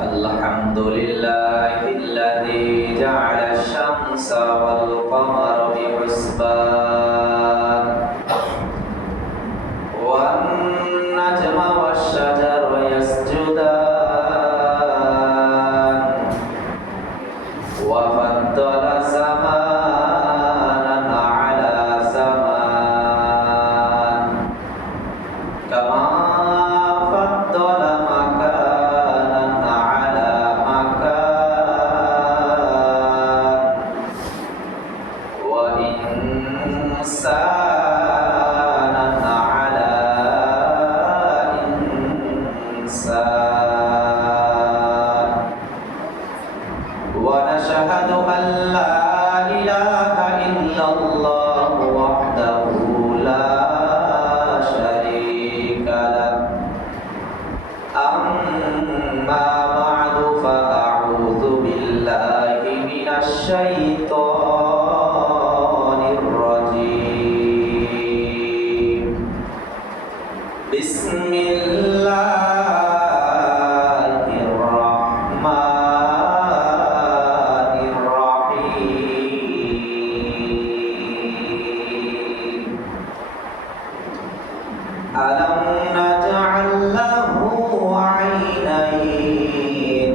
الحمد لله الذي جعل الشمس والقمر بحسبان والنجم والشجر يسجدان وفضل زمانا على زمان كما فضل مكانا على مكان وإنسانا على إنسان ونشهد أن لا إله إلا الله وحده لا شريك له أما بعد فأعوذ بالله من الشيطان الرجيم بسم الله الرحمن الرحيم ألم نجعل له عينين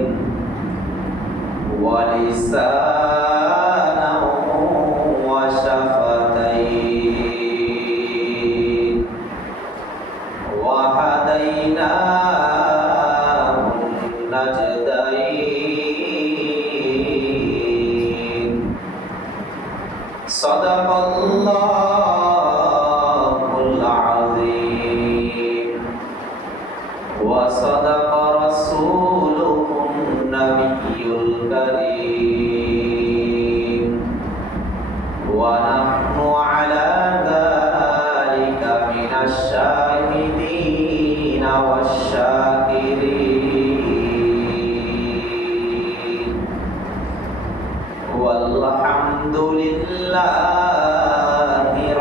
ولسانا وشفتين وهديناه النجدين صدق الله العظيم وصدق رسوله النبي الكريم ونحن على ذلك من الشاهدين والشاكرين والحمد لله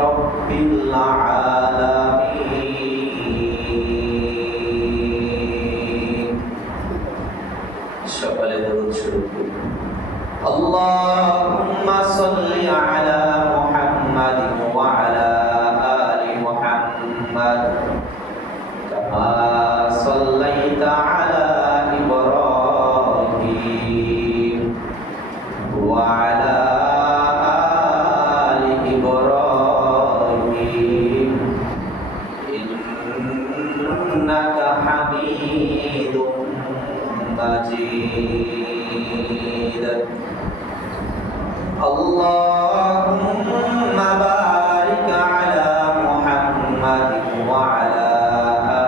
رب العالمين সকলে দরুদ শরীফ পড়ুন اللهم صل على محمد وعلى آل محمد كما صليت على إبراهيم وعلى آل إبراهيم إنك حميد مجيد اللهم بارك على محمد وعلى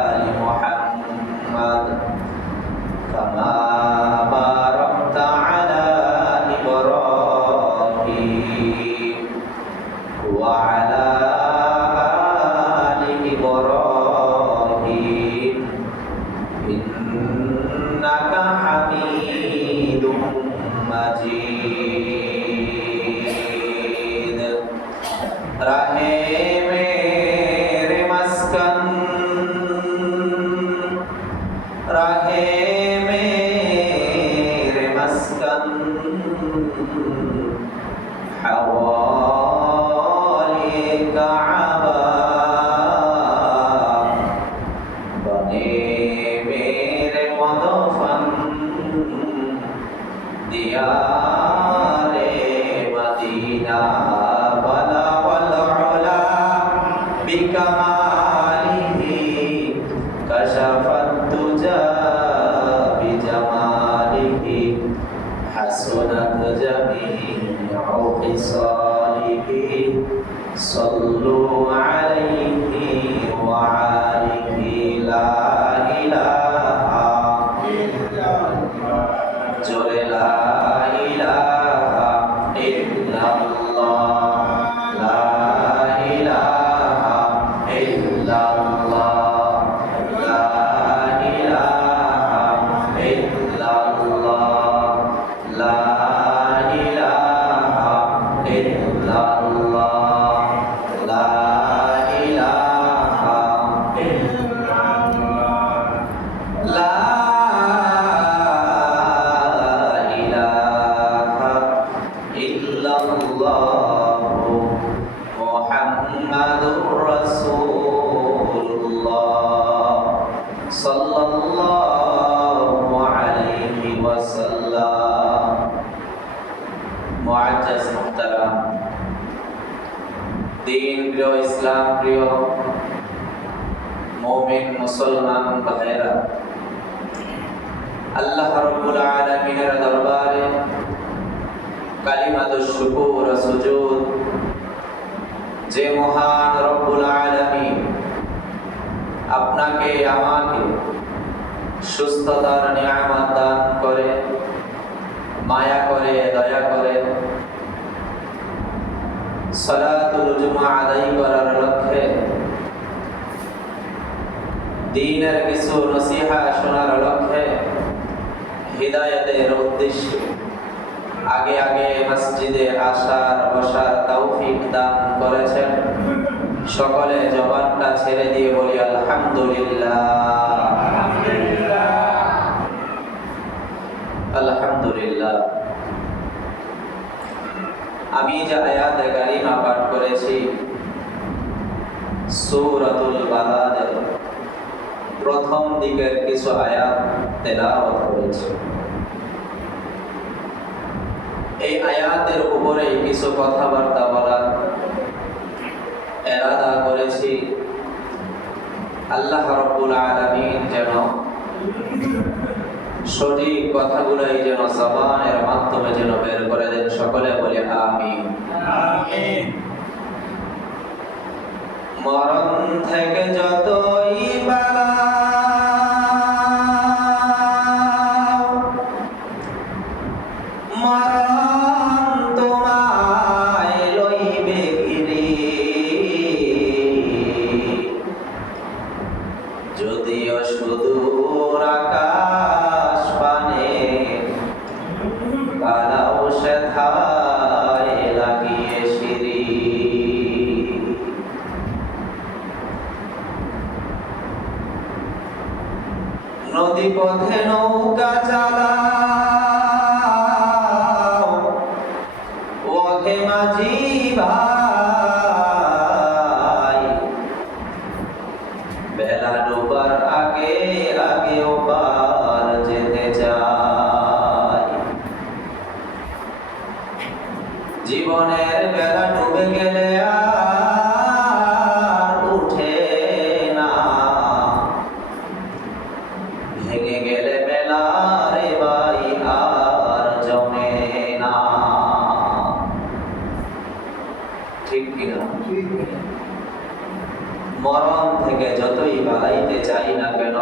آل محمد كما باركت على إبراهيم وعلى آل إبراهيم إنك حميد مجيد رہے میرے مسکن رہے میرے مسکن حوالی کعبہ بنے میرے مدفن دیار مدینہ بلغ العلا بکمالہ کشف الدجى بجمالہ حسنت جميع خصاله صلوا عليه وعليه لا إله إلا الله جل لا إله إلا الله لا إله إلا الله لا إله إلا الله لا إله إلا الله মুহাম্মাদুর রাসূলুল্লাহ সাল্লাল্লাহু আলাইহি ওয়াসাল্লাম। মুআজ্জাজ মুহতারাম, দিন প্রিয়, ইসলাম প্রিয় মুমিন মুসলমান ভাইরা, আল্লাহ রাব্বুল আলামিনের দরবারে কালিমাতুশ শুকর ও সুজুদ, যে মহান রব্বুল আলামিন আপনাকে আমাকে সুস্থতার নিয়ামত দান করে, মায়া করে, দয়া করে সালাতুল জুমআ আদায় করার লক্ষ্যে, দ্বীনের কিছু নসিহত শোনার লক্ষ্যে, হিদায়াতের উদ্দেশ্যে আগে আগে মসজিদে আসার বসার তৌফিক দান করেছেন। সকলে জবানটা ছেড়ে দিয়ে বলি আলহামদুলিল্লাহ, আলহামদুলিল্লাহ। আমি যে আয়াতে কারিমা পাঠ করেছি সূরাতুল বালাদের প্রথম দিকের কিছু আয়াত তেলাওয়াত করেছি। এই আয়াতের উপরে কিছু কথাবার্তা বলার ইরাদা করেছি। আল্লাহ রাব্বুল আলামিন যেন সঠিক কথাগুলোই যেন জবানের মাধ্যমে যেন বের করে দেন। সকলে বলে আমিন, আমিন। মরণ থেকে যতই পালাও, মরণ তোমায় লইবে ঘিরে, যদিও সুদূর আকাশ পানে পালাও সেথায় লাগিয়ে সিঁড়ি। নদী পথে নৌকা চালাও, ওহে মাঝি ভাই, বেলা ডোবার আগে আগে ওপার যেতে চাই। জীবনের বেলা ডুবে গেলে আর উঠে না, ভেঙে গেলে মেলা রে ভাই আর জমে না। ঠিক কিনা? মরণ থেকে যতই পালাইতে চাই না কেন,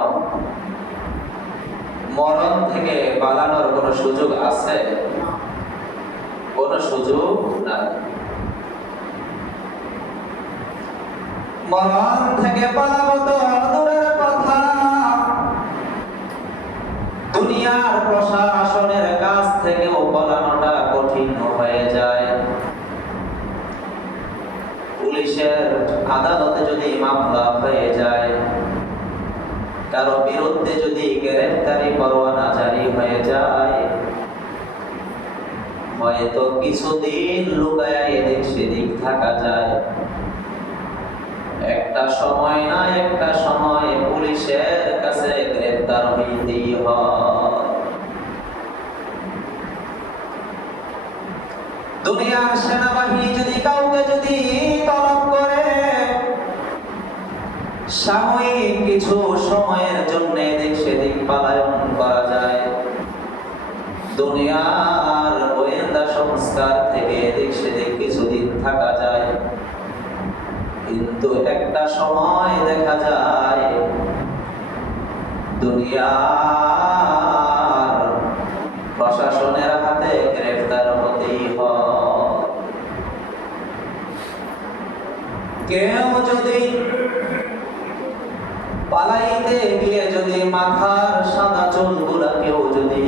মরণ থেকে পালানোর কোনো সুযোগ আছে? কোনো সুযোগ নাই। মরণ থেকে পালাবো তো দূরের কথা, দুনিয়ার প্রশাসনের কাছ থেকেও পালানোটা কঠিন হয়ে যায়। পুলিশের আদালতে যদি মামলা হয়ে যায়, কারো বিরুদ্ধে যদি গ্রেফতারি পরোয়ানা জারি হয়ে যায়, হয়তো কিছুদিন লুকায় এদিক সেদিক থাকা যায়। একটা সময় না একটা সময় পুলিশের কাছে গ্রেফতার হইতেই হয়। দুনিয়ার সেনাবাহিনী যদি কাউকে যদি তলব করে, সাময়িক কিছু সময়ের জন্য এদিক সেদিক পলায়ন করা যায়। দুনিয়ার গোয়েন্দা সংস্কার থেকে এদিক সেদিক কিছুদিন থাকা যায়, কিন্তু একটা সময় দেখা যায় দুনিয়ার প্রশাসনের হাতে গ্রেফতার হতেই হয়। কেউ যদি পালাইতে গিয়ে যদি মাথার সাদা চুলগুলা কেউ যদি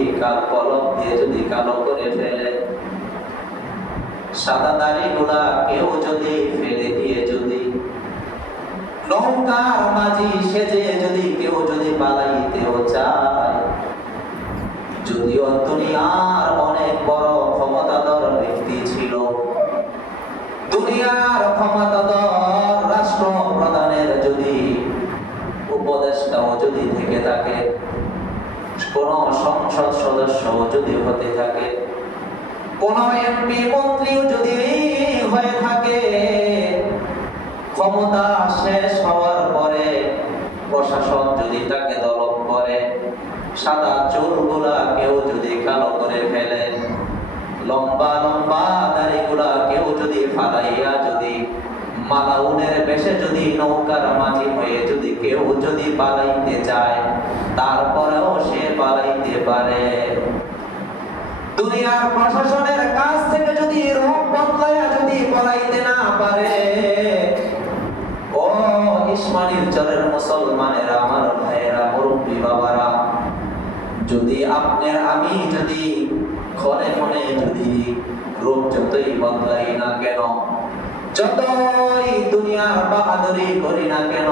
কলম দিয়ে যদি কালো করে ফেলে, সাদা দাড়িগুলা কেউ যদি ফেলে দিয়ে যদি নৌকার মাঝি সেজে যদি কেউ যদি পালাইতেও চায়, যদিও দুনিয়ার অনেক বড় ক্ষমতাধর ব্যক্তি ছিল, দুনিয়ার ক্ষমতাধর থাকে, কোন সংসদ সদস্য যদি হতে থাকে, কোন এমপি মন্ত্রীও যদি হয়ে থাকে, ক্ষমতা শেষ হওয়ার পরে প্রশাসন যদি তাকে দলব করে, সাদা চুলগুলা কেউ যদি কালো করে ফেলে, লম্বা লম্বা দাড়িগুলা কেউ যদি ফালাইয়া যদি মালাউনের বেশে যদি নৌকার মাঝি হয়ে যদি কেউ যদি পালাইতে চায়, তারপরেও সে পালাইতে পারে। দুনিয়ার প্রশাসনের কাছ থেকে যদি রূপ বদলাইয়া যদি পালাইতে না পারে, ও ইসমাইল চরের মুসলমানেরা, আমার ভাইয়েরা, মুরব্বী বাবারা, যদি আপনার আমি যদি ক্ষণে ক্ষণে যদি রূপ যতই বদলাই না কেন, যতই দুনিয়ার বাহাদুরি করি না কেন,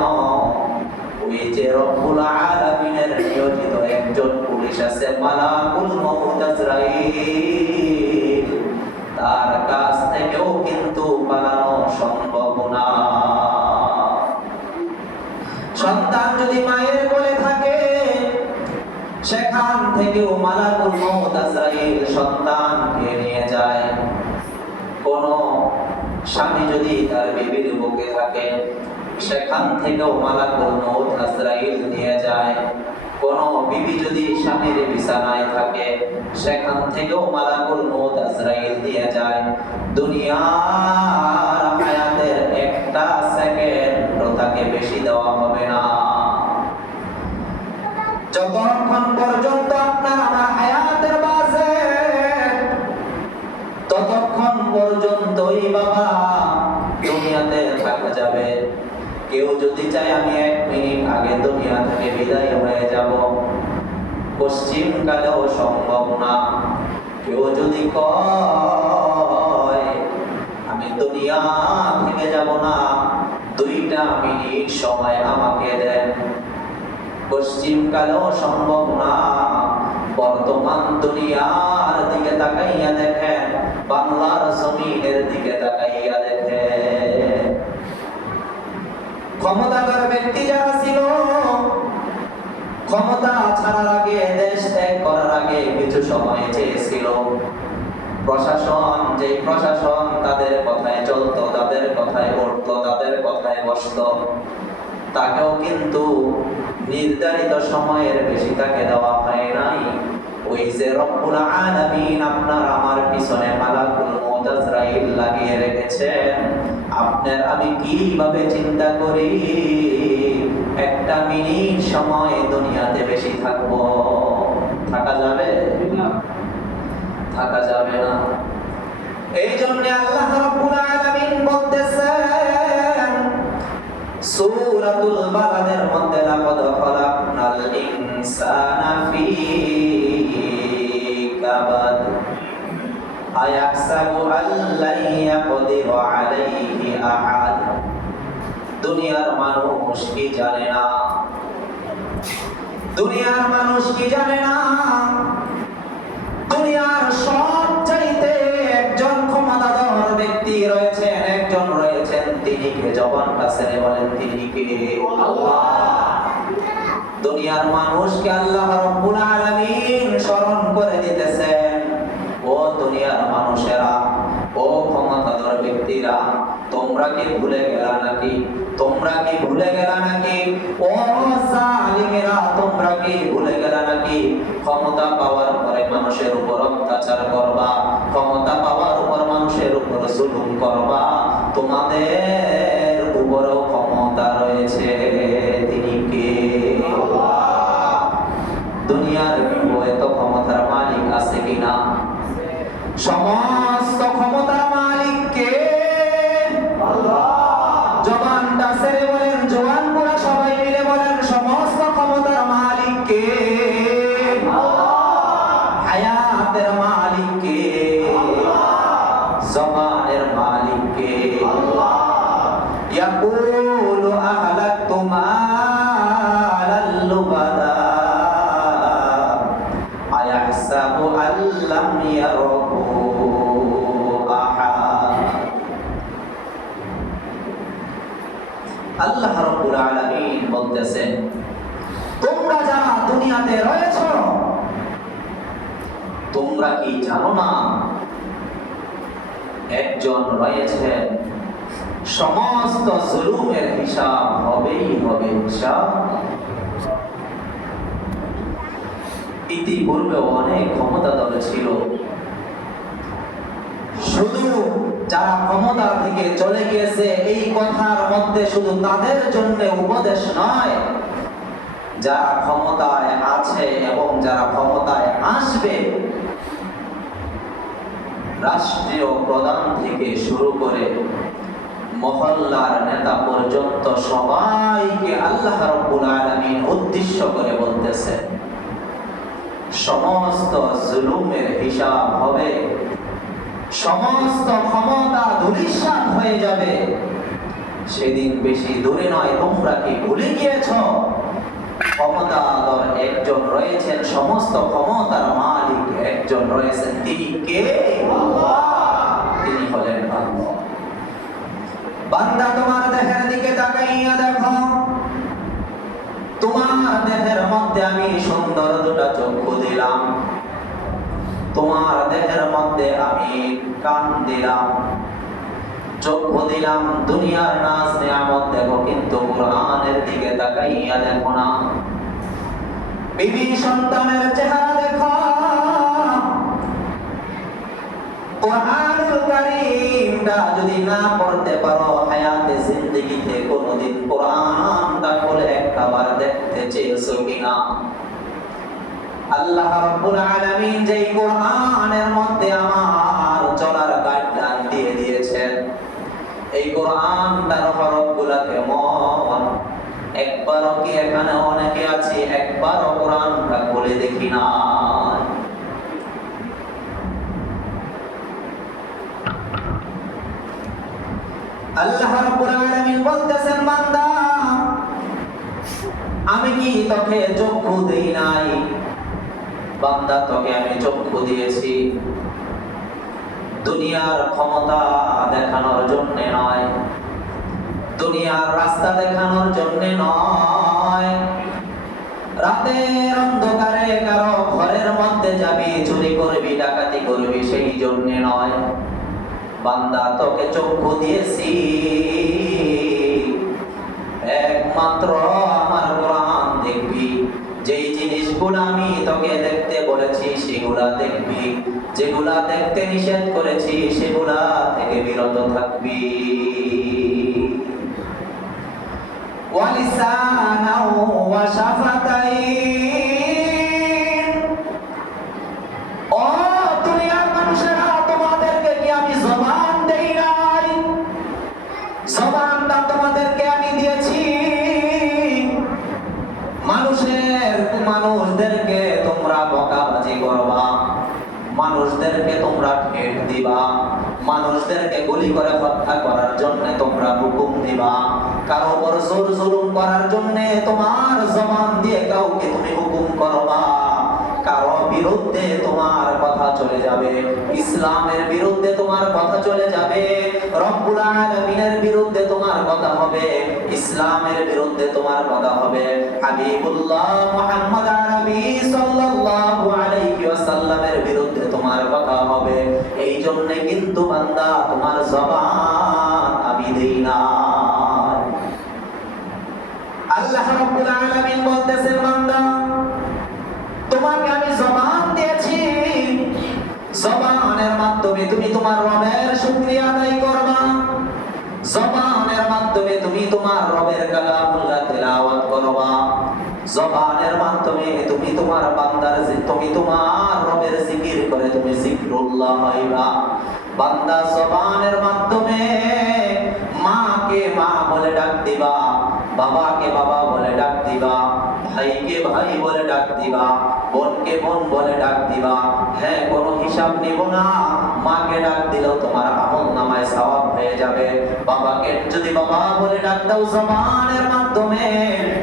ওই যে রব্বুল আলামিনের নিয়োজিত একজন পুলিশ আছে, মালাকুল মউত আজরাইল, তার কাছ থেকেও কিন্তু পালানো সম্ভব না। সন্তান যদি মায়ের কোলে থাকে, সেখান থেকেও মালাকুল মউত আজরাইল সন্তানকে নিয়ে যায়। কোন স্বামী যদি তার বিবির বুকে থাকে, সেখান থেকেও মালাকুল মউত আজরাইল নিয়ে যায়। কোন বিবি যদি স্বামীর বিছানায় থাকে, সেখান থেকেও মালাকুল মউত আজরাইল নিয়ে যায়। দুনিয়ার হায়াতের একটা সেকেন্ড তাকে বেশি দেওয়া হবে না। যতক্ষণ পর্যন্ত আপনার আমার হায়াতের বাজেট, ততক্ষণ পর্যন্তই বাবা দুনিয়াতে থাকা যাবে। কেউ যদি চায় আমি 1 মিনিট আগে দুনিয়া থেকে বিদায় হয়ে যাব, পশ্চিম কালেও সম্ভব না। কেউ যদি কয় আমি দুনিয়া থেকে যাব না, 2টা মিনিট সময় আমাকে দেন, পশ্চিম কালেও সম্ভব না। বর্তমান দুনিয়ার দিকে তাকাইয়া দেখেন, বাংলার জমিনের দিকে তাকাইয়া দেখেন, ক্ষমতাধর ব্যক্তি যারা ছিল, ক্ষমতা ছাড়ার আগে, দেশ ত্যাগ করার আগে কিছু সময় চেয়েছিল প্রশাসন, যে প্রশাসন তাদের কথায় চলতো, তাদের কথায় উঠতো, তাদের কথায় বসতো, তাকেও কিন্তু নির্ধারিত সময়ের বেশি তাকে দেওয়া হয় নাই। ওই যে রব্বুল আলামিন আপনার আমার পিছনে মালাকুল মউত আজরাইল লাগিয়ে রেখেছেন, আপনার আমি কিভাবে চিন্তা করি 1টা মিনিট সময় দুনিয়াতে বেশি থাকবো? থাকা যাবে না, থাকা যাবে না। এই জন্য আল্লাহ রাব্বুল আলামিন বলতেছেন সূরাতুল বালাদের মধ্যে, লাকাদ খালাকনাল ইনসানা ফী কাবাদ আয়াহসাবু আল্লা ইয়াকদিরু আলাইহি আহাদ। দুনিয়ার মানুষ কি জানে না, দুনিয়ার মানুষ কি জানে না, দুনিয়ার সবচাইতে একজন ক্ষমতাধর ব্যক্তি রয়েছেন, একজন রয়েছেন, তিনি কে? জবানটা ছেড়ে বলেন তিনি কে? আল্লাহ। দুনিয়ার মানুষকে আল্লাহ রাব্বুল আলামিন স্মরণ করে দিতেছেন, ও দুনিয়ার মানুষেরা, ও ক্ষমতাধর ব্যক্তিরা, তোমরা কি ভুলে গেলা নাকি? তোমরা কি ভুলে গেলা নাকি? ও জালিমেরা, তোমরা কি ভুলে গেলা নাকি? ক্ষমতা পাওয়ার পরে মানুষের উপর অত্যাচার করবা, ক্ষমতা পাওয়ার উপর মানুষের উপর জুলুম করবা, তোমাদের উপরও ক্ষমতা রয়েছে, তিনি কে? দুনিয়ার এত ক্ষমতার মালিক আছে কিনা? সমস্ত ক্ষমতার মালিক কে? আল্লাহ। জবানটা ছেড়ে বলেন, জওয়ান বুড়া সবাই মিলে বলেন, সমস্ত ক্ষমতার মালিক কে? আল্লাহ। হায়াতের মালিক কে? আল্লাহ। জবানের মালিক কে? আল্লাহ। ইয়াকুলু আহলাকতু মালাল লুবাদা আয়াহসাবু আল্লাম ইয়ারাহু আহাদ। আল্লাহ রাব্বুল আলামিন বলতেছেন, তোমরা যারা দুনিয়াতে রয়েছো, তোমরা কি জানো না একজন রয়েছেন, সমস্ত জুলুমের হিসাব হবেই হবে। ইতিপূর্বে অনেক ক্ষমতাধর ছিল, শুধু যারা ক্ষমতা থেকে চলে গিয়েছে এই কথার মধ্যে শুধু তাদের জন্য উপদেশ নয়, যারা ক্ষমতায় আছে এবং যারা ক্ষমতায় আসবে, রাষ্ট্রীয় প্রধান থেকে শুরু করে মহল্লার নেতা পর্যন্ত সবাইকে আল্লাহ রাব্বুল আলামিন উদ্দেশ্য করে বলতেছে, সমস্ত জুলুমের হিসাব হবে, সমস্ত ক্ষমতা ধূলিসাৎ হয়ে যাবে। সেদিন বেশি দূরে নয়, তোমরা কি ভুলে গিয়েছ ক্ষমতাধর একজন রয়েছেন, সমস্ত ক্ষমতার মালিক একজন রয়েছেন, তিনি কে? তিনি হলেন আল্লাহ। বান্দা, তোমার দেহের দিকে তাকাইয়া দেখো, তোমার দেহের মধ্যে আমি সুন্দর দুটা চক্ষু দিলাম, তোমার দেহের মধ্যে আমি কান দিলাম, চক্ষু দিলাম, দুনিয়ার নাজ নিয়ামত দেখো, কিন্তু কোরআনের দিকে তাকাইয়া দেখো না। বিবি সন্তানের চেহারা দেখো, কোরআনুল কারীমটা যদি না পড়তে পারো, হায়াতে জিন্দেগিতে কোনোদিন কোরআনটা খুলে একবার দেখতে চেয়েছো কিনা? আল্লাহ রাব্বুল আলামিন যেই কোরআনের মধ্যে আমার চলার গাইডলাইন দিয়ে দিয়েছেন, এই কোরআনটার হরফগুলো কেমন, একবারও কি এখানে অনেকে আছি একবারও কোরআনটা খুলে দেখি না? আল্লাহ রাব্বুল আলামিন বলতেছেন, বান্দা, আমি কি তোকে চক্ষু দেই নাই? বান্দা, তোকে আমি চক্ষু দিয়েছি দুনিয়ার ক্ষমতা দেখানোর জন্য নয়, দুনিয়ার রাস্তা দেখানোর জন্য নয়, রাতের অন্ধকারে কারো ঘরের মধ্যে যাবি, চুরি করবি, ডাকাতি করবি, সেই জন্য নয়। বান্দা, তোকে চক্ষু দিয়েছি একমাত্র আমার কোরআন দেখবি, যেই জিনিসগুলো আমি তোকে দেখতে বলেছি সেগুলা দেখবি, যেগুলা দেখতে নিষেধ করেছি সেগুলা থেকে বিরত থাকবি। ওয়ালিসানাও ওয়া শাফাতাইন, ও দুনিয়ার মানুষেরা, তোমাদেরকে কি আমি জবান দেই নাই? জবানটা তোমাদেরকে আমি দিয়েছি। মানুষদেরকে তোমরা বকাবাজি করবা, মানুষদেরকে তোমরা ঠেট দিবা, মানুষদেরকে গুলি করে হত্যা করার জন্য তোমরা হুকুম দিবা, কারো উপর জোর জুলুম করার জন্য তোমার জবান দিয়ে কাউকে তুমি হুকুম করবা, কারো বিরুদ্ধে তোমার কথা চলে যাবে, ইসলামের বিরুদ্ধে তোমার কথা চলে যাবে, রব্বুল আলামিনের বিরুদ্ধে তোমার কথা হবে, ইসলামের বিরুদ্ধে তোমার কথা হবে, হাবিবুল্লাহ মুহাম্মদ আরবি সাল্লাল্লাহু আলাইহি ওয়াসাল্লামের বিরুদ্ধে তোমার কথা হবে। এই জন্য কিন্তু বান্দা, তোমার জবান আমি দেই না। আল্লাহ রাব্বুল আলামিন বলতেছেন, বান্দা, তোমাকে আমি জবান দিয়েছি, জবানের মাধ্যমে তুমি তোমার রবের শুকরিয়া আদায় করবা, জবানের মাধ্যমে তুমি তোমার রবের কালামুল্লাহ তিলাওয়াত করবা, জবানের মাধ্যমে তুমি তোমার বান্দার তুমি তোমার রবের জিকির করে তুমি জিকরুল্লাহ হইবা। বান্দা, জবানের মাধ্যমে মাকে মা বলে ডাক দিবা, বাবাকে বাবা বলে ডাক দিবা, ভাইকে ভাই বলে ডাক দিবা, বোনকে বোন বলে ডাক দিবা। হ্যাঁ, কোনো হিসাব নিব না, মাকে ডাক দিলেও তোমার আমল নামায় সওয়াব হয়ে যাবে, বাবাকে যদি বাবা বলে ডাক দাও জবানের মাধ্যমে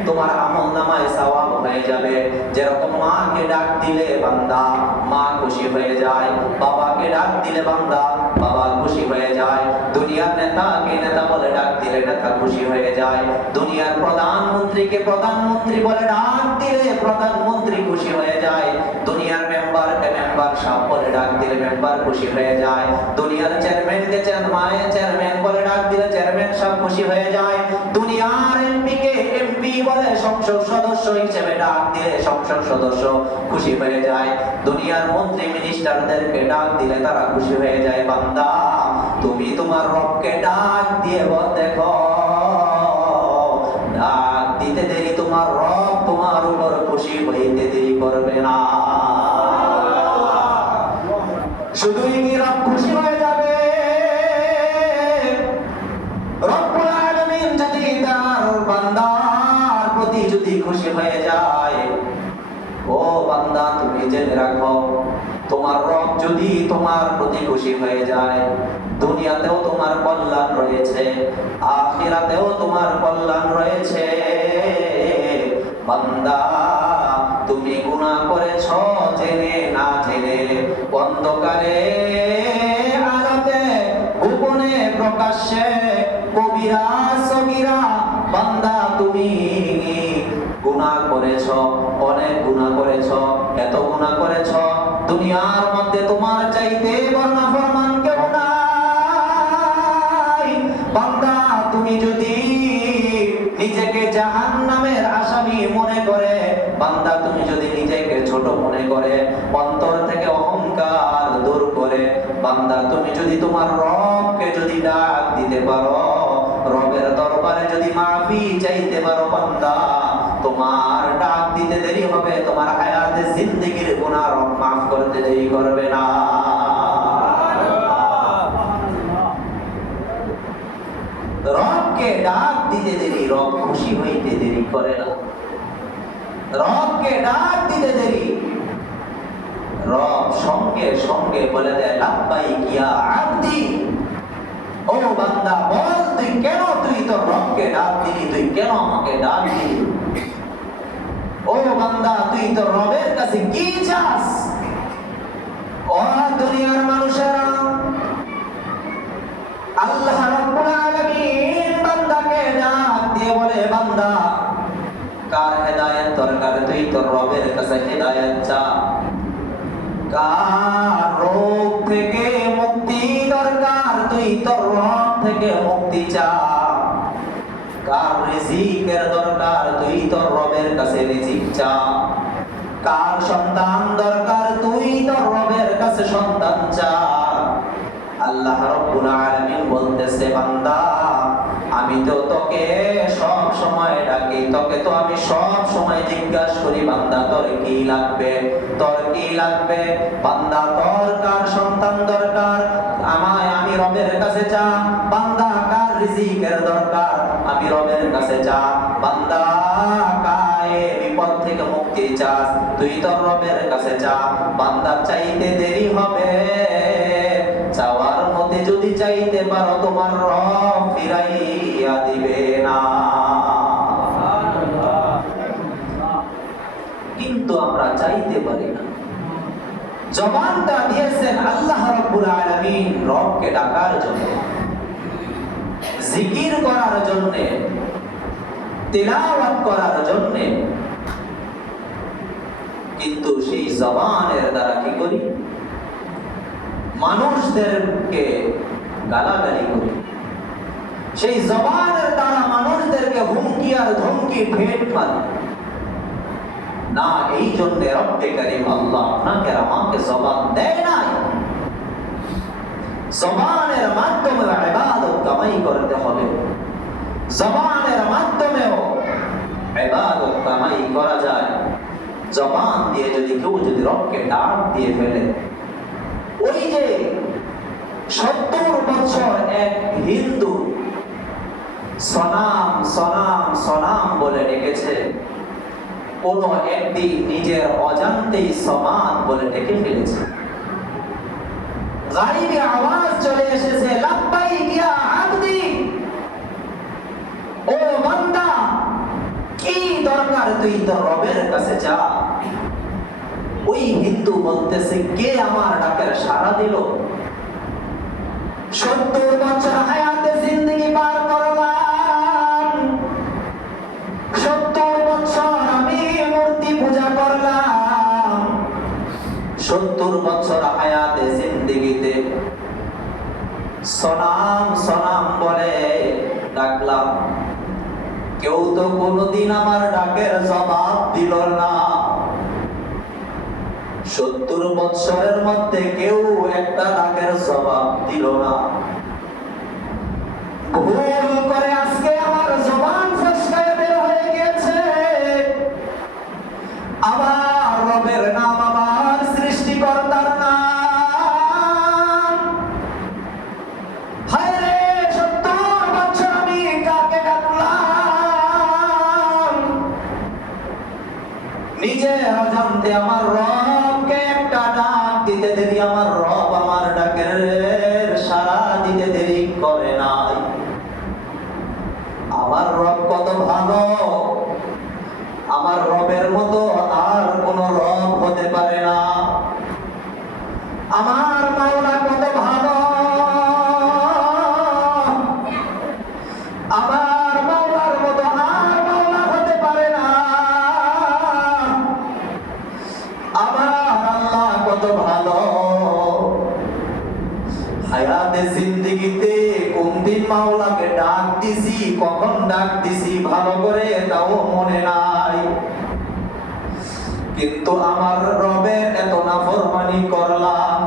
তোমার আমল নামায় সওয়াব হয়ে যাবে। যেরকম মাকে ডাক দিলে বান্দা মা খুশি হয়ে যায়, বাবাকে ডাক দিলে বান্দা বাবা খুশি হয়ে যায়, দুনিয়ার নেতাকে নেতা বলে ডাক দিলে দিলে নেতা খুশি হয়ে যায়, দুনিয়ার প্রধানমন্ত্রীকে প্রধানমন্ত্রী বলে ডাক দিলে প্রধানমন্ত্রী খুশি হয়ে যায়, দুনিয়ার মেম্বারকে মেম্বার সাহেব বলে ডাক দিলে মেম্বার খুশি হয়ে যায়, দুনিয়ার চেয়ারম্যানকে চেয়ারম্যান বলে ডাক দিলে চেয়ারম্যান সাহেব খুশি হয়ে যায়, দুনিয়ার এমপিকে এমপি বলে সংসদ সদস্য হিসেবে ডাক দিলে সংসদ সদস্য খুশি হয়ে যায়, দুনিয়ার মন্ত্রী মিনিস্টারদেরকে ডাক দিলে তারা খুশি হয়ে যায়। বান্দা, তুমি তোমার রবকে ডাক দিয়ে দেখো, ডাক দিতে দেরি তোমার রব তোমার উপর খুশি হইতে দেরি করবে না। শুধুই কি রব খুশি হয়ে যাবে? রব্বুল আলামিন যদি তার বান্দার প্রতি যদি খুশি হয়ে যায়, ও বান্দা তুমি জেনে রাখো, তোমার রব যদি তোমার প্রতি খুশি হয়ে যায়, দুনিয়াতেও তোমার কল্যাণ রয়েছে, আখিরাতেও তোমার কল্যাণ রয়েছে। বান্দা, তুমি গুনাহ করেছো জেনে না জেনে, অন্ধকারে আলোতে গোপনে প্রকাশ্যে, কবিরা সগীরা, বান্দা তুমি গুনাহ করেছো, অনেক গুনাহ করেছো, এত গুনাহ করেছো, দুনিয়ার মধ্যে তোমার চাইতে বড় নাফরমান কেউ নাই। বান্দা, তুমি যদি নিজেকে জাহান্নামের আসামি মনে করে, বান্দা তুমি যদি নিজেকে ছোট মনে করে, অন্তর থেকে অহংকার দূর করে, বান্দা তুমি যদি তোমার রবকে যদি ডাক দিতে পারো, রবের দরবারে যদি মাফি চাইতে পারো, বান্দা তোমার ডাক দিতে দেরি হবে, তোমার হায়াতে জিন্দেগির গুনাহ রব মাফ করতে দেরি করবে না। রবকে ডাক দিতে দেরি, রব খুশি হইতে দেরি করে না। রবকে ডাক দিতে দেরি, রব সঙ্গে সঙ্গে বলে দেয় লাব্বাইক ইয়া আবদি। ও বান্দা, বল তুই কেন, তুই তো রবকে ডাক দিলি, তুই কেন আমাকে ডাক দিলি? ও বান্দা, তুই তো রবের কাছে কি চাস? ও দুনিয়ার মানুষেরা, আল্লাহ রাব্বুল আলামিন বান্দাকে ডাক দিয়ে বলে, বান্দা কার হেদায়েত দরকার, তুই তো রবের কাছে হেদায়েত চা। কার রোগ থেকে মুক্তি দরকার, তুই তো রব থেকে মুক্তি চা। কার রিজিকের দরকার, তুই তো রবের কাছে রিজিক চা। কার সন্তান দরকার, তুই তো রবের কাছে সন্তান চা। আল্লাহ রাব্বুল আলামিন বলতেছে, বান্দা আমি তো তোকে সব সময় ডাকি, তোকে তো আমি সব সময় জিজ্ঞাসা করি, বান্দা তোর কি লাগবে, তোর কি লাগবে? বান্দা তোর কার সন্তান দরকার, আমি রবের কাছে চা। বান্দা কার রিজিকের দরকার, আমি রবের কাছে চা। বান্দা কায়ে বিপদ থেকে মুক্তি চাস, তুই তো রবের কাছে চা। বান্দা চাইতে দেরি হবে, চাওয়ার মধ্যে যদি চাইতে পারো, তোমার রব ফিরাইয়া দিবে না। কিন্তু আমরা চাইতে পারি না। জবানটা দিয়েছেন আল্লাহ রাব্বুল আলামিন রবকে ডাকার জন্য, জিকির করার জন্য, তিলাওয়াত করার জন্য। কিন্তু সেই জবানের দ্বারা কি করি? মানুষদেরকে গালাগালি করি। সেই জবানের দ্বারা মানুষদেরকে হুমকি আর ধমকি ভেট মারি না। এই জন্য রব্বে কারীম আল্লাহ আপনাকে আমাকে জবান দেয় নাই। জবানের মাধ্যমে ইবাদত কামাই করতে হবে, জবানের মাধ্যমেও ইবাদত কামাই করা যায়। জবান দিয়ে যদি কেউ যদি রবকে ডাক দিয়ে ফেলে, ওই যে 70 বছর এক হিন্দু সনাম সনাম সনাম বলে ডেকেছে, কোন একদিন নিজের অজান্তেই সমান বলে ডেকে ফেলেছে। গায়বী আওয়াজ চলে এসেছে, লাব্বাইক ইয়া আবদি। ও বান্দা, কি দরকার, তুই তো রবের কাছে যা। ওই হিন্দু বলতেছে, কে আমার ডাকের সাড়া দিল? 70 বছর হায়াতে জিন্দেগি পার করলাম, ডাকলাম, কেউ তো কোনোদিন আমার ডাকের জবাব দিল না। 70 বছরের মধ্যে কেউ একটা ডাকের জবাব দিল না। ভুল করে আজকে আমার জবান ফসকায় বের হয়ে গেছে। আমার রবের নাম, আমার সৃষ্টিকর্তার নাম। হায় রে, 70 বছর আমি কাকে ডাকলাম? নিজের অজান্তে আমার রবকে একটা ডাক দিতে দেরি, আমার রব আমার ডাকের সাড়া দিতে দেরি করে নাই। আমার রব কত ভালো, আমার রবের মতো আর কোন রব হতে পারে না। আমার মাওলা কত ভালো, আমার মাওলার মতো আর মাওলা হতে পারে না। আমার আল্লাহ কত ভালো। হায়াতে জিন্দেগিতে কোন দিন মাওলাকে ডাক দিছি, কখন ডাক দিছি ভালো করে তাও মনে নাই। কিন্তু আমার রবের এত নাফরমানি করলাম।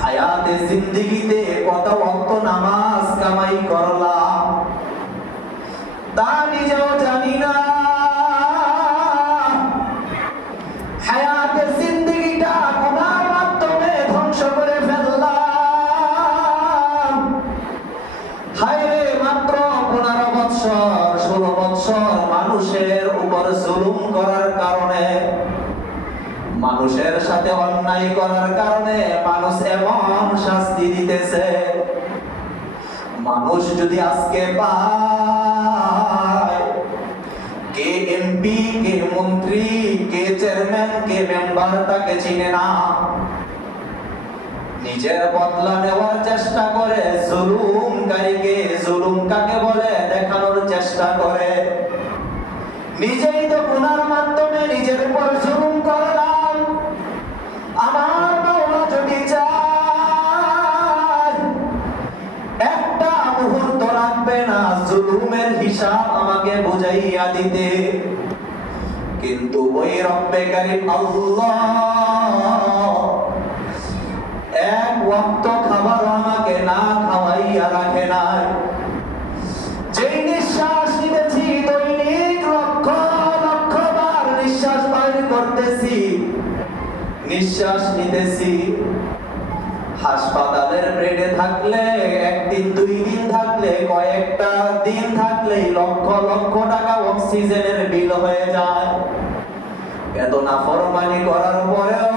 হায়াতে জিন্দেগিতে কত ওয়াক্ত নামাজ কামাই করলাম, তা নিজেও জানি না। হায়াতে জিন্দেগিটা গুনার মাধ্যমে ধ্বংস করে ফেললাম। হায় রে, মাত্র 15 বছর 16 বছর মানুষের উপর জুলুম করার কারণে, মানুষের সাথে অন্যায় করার কারণে মানুষ এমন শাস্তি দিতেছে। মানুষ যদি আজকে পায় কে এমপি, কে মন্ত্রী, কে চেয়ারম্যান, কে মেম্বার তাকে চিনে না, নিজের বদলা নেওয়ার চেষ্টা করে, জুলুমকারীকে জুলুম কাকে বলে দেখানোর চেষ্টা করে। নিজেই তো গুনার মাধ্যমে নিজের উপর জুলুম করলাম। আমার মাওলা যদি চায় একটা মুহূর্ত লাগবে না জুলুমের হিসাব আমাকে বুঝাইয়া দিতে। কিন্তু ওই রব্বে কারীম আল্লাহ এক ওয়াক্ত খাবার আমাকে না খাওয়াইয়া রাখে নাই। যেই নিঃশ্বাস নিতেছি দৈনিক লক্ষ লক্ষ বার নিঃশ্বাস বাইর করতেছি, নিঃশ্বাস নিতেছি। হাসপাতালের বেডে থাকলে, একদিন 2 দিন থাকলে, কয়েকটা দিন থাকলেই লক্ষ লক্ষ টাকা অক্সিজেনের বিল হয়ে যায়। এত নাফরমানি করার পরেও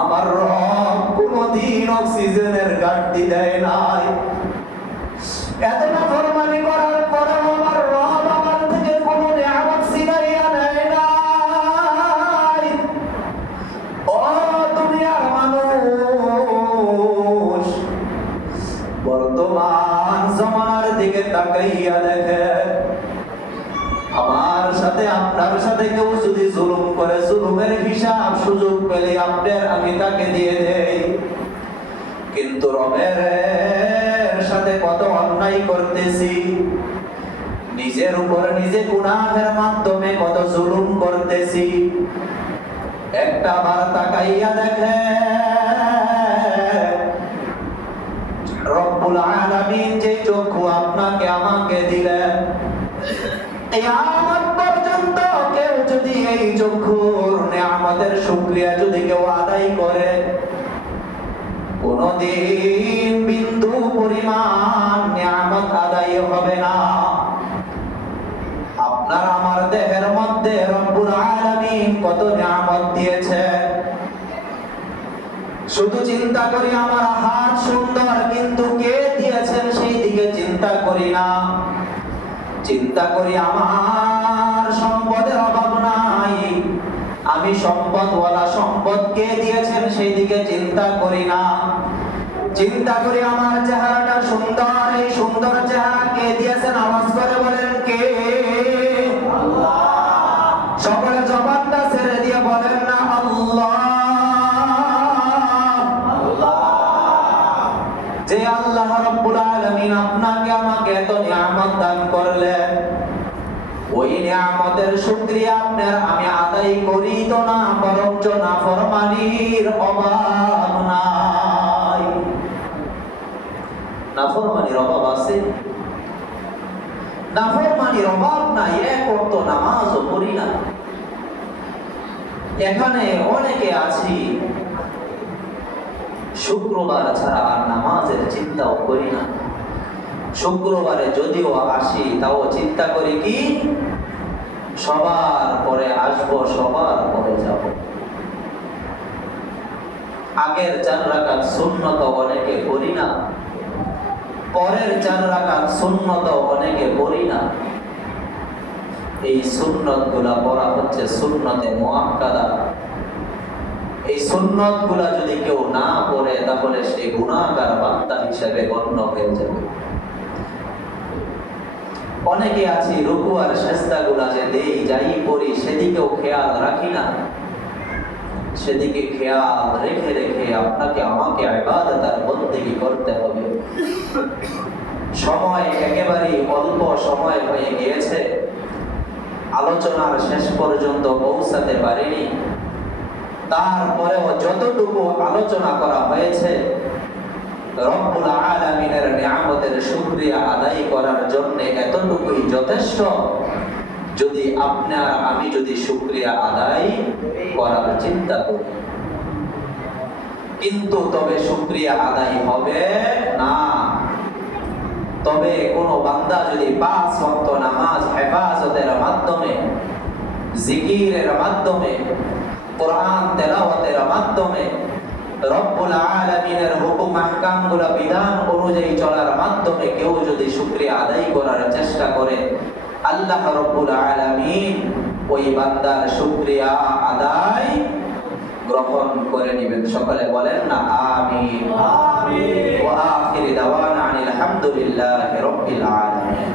আমার রব কোনদিন অক্সিজেনের ঘাটতি দেয় নাই। এত নাফরমানি করার পরেও আমার রব আমার থেকে কোনো নিয়ামত ছিনাইয়া নেয় নাই। ও দুনিয়ার মানুষ, বর্তমান জমানার দিকে তাকাইয়া দেখে। আমার সাথে আপনার সাথে কেউ যদি জুলুম করে, জুলুমের হিসাব সুযোগ পেলে আপনার আমি তাকে দিয়ে দেই। কিন্তু রবের সাথে কত অন্যায় করতেছি, নিজের উপর নিজে গুনাহের মাধ্যমে কত জুলুম করতেছি। একটা বার তাকাইয়া দেখে রব্বুল আলামিন যে চক্ষু আপনাকে আমাকে দিলেন, কিয়ামত পর্যন্ত কেউ যদি এই চক্ষুর নিয়ামতের শুকরিয়া যদি কেউ আদায় করে, কোনদিন বিন্দু পরিমাণ নিয়ামত আদায় হবে না। আপনার আমার দেহের মধ্যে রব্বুল আলামিন কত নিয়ামত দিয়েছেন। শুধু চিন্তা করি আমার হাত সুন্দর, কিন্তু কে দিয়েছেন সেই দিকে চিন্তা করি না। চিন্তা করি আমার সম্পদের অভাব নাই, আমি সম্পদওয়ালা, সম্পদ কে দিয়েছেন সেই দিকে চিন্তা করি না। চিন্তা করি আমার চেহারাটা সুন্দর, এই সুন্দর চেহারা কে দিয়েছেন? আওয়াজ করে বলেন কে? আল্লাহ। সকলে জবানটা ছেড়ে দিয়ে বলেন না আল্লাহ। আল্লাহ। যে আল্লাহ আল্লাহ রাব্বুল আলামিন আপনাকে আমাকে এত নিয়ামত দান করলেন, ওই নিয়ামতের শুকরিয়া আপনার আমি আদায় করি তো না, বরঞ্চ নাফরমানির অভাব নাই। নাফরমানির অভাব আছে? নাফরমানির অভাব নাই। এক ওয়াক্ত নামাজও পড়ি না। এখানে অনেকে আছি শুক্রবার ছাড়া আর নামাজের চিন্তাও করি না। শুক্রবারে যদিও আসি তাও চিন্তা করি কি সবার পরে আসবো, সবার পরে যাব। আগের 4 রাকাত সুন্নত অনেকে পড়ি না, পরের 4 রাকাত সুন্নত অনেকে পড়ি না। এই সুন্নত গুলা পড়া হচ্ছে সুন্নতে মুআক্কাদা। এই সুন্নত গুলা যদি কেউ না পড়ে তাহলে সে গুনাহগার বান্দা হিসেবে গণ্য হয়ে যাবে। অনেকে আছি রুকু আর সিজদা গুলা যে দেই যাই পড়ি সেদিকেও খেয়াল রাখি না। সেদিকে খেয়াল রেখে রেখে আপনাকে আমাকে ইবাদত আর বন্দেগী করতে হবে। সময় একেবারেই অল্প সময় হয়ে গিয়েছে, আলোচনার শেষ পর্যন্ত পৌঁছাতে পারিনি। তারপরেও যতটুকু আলোচনা করা হয়েছে রব্বুল আলামিনের নিয়ামতের শুকরিয়া আদায় করার জন্য এতটুকুই যথেষ্ট। যদি আপনার আমি যদি শুকরিয়া আদায় করার চিন্তা করি, কিন্তু তবে শুকরিয়া আদায় হবে না। তবে কোন বান্দা যদি 5 ওয়াক্ত নামাজ হেফাজতের মাধ্যমে, জিকিরের মাধ্যমে, কোরআন তেলাওয়াতের মাধ্যমে, রব্বুল আলামিনের হুকুম আহকামগুলো বিধান অনুযায়ী চলার মাধ্যমে কেউ যদি শুকরিয়া আদায় করার চেষ্টা করে, আল্লাহ রব্বুল আলামিন ওই বান্দার শুকরিয়া আদায় গ্রহণ করে নেবেন। সকলে বলেন না আমিন। আমিন। ওয়া আখির দাওয়ানা আনিল হামদুলিল্লাহি রাব্বিল আলামিন।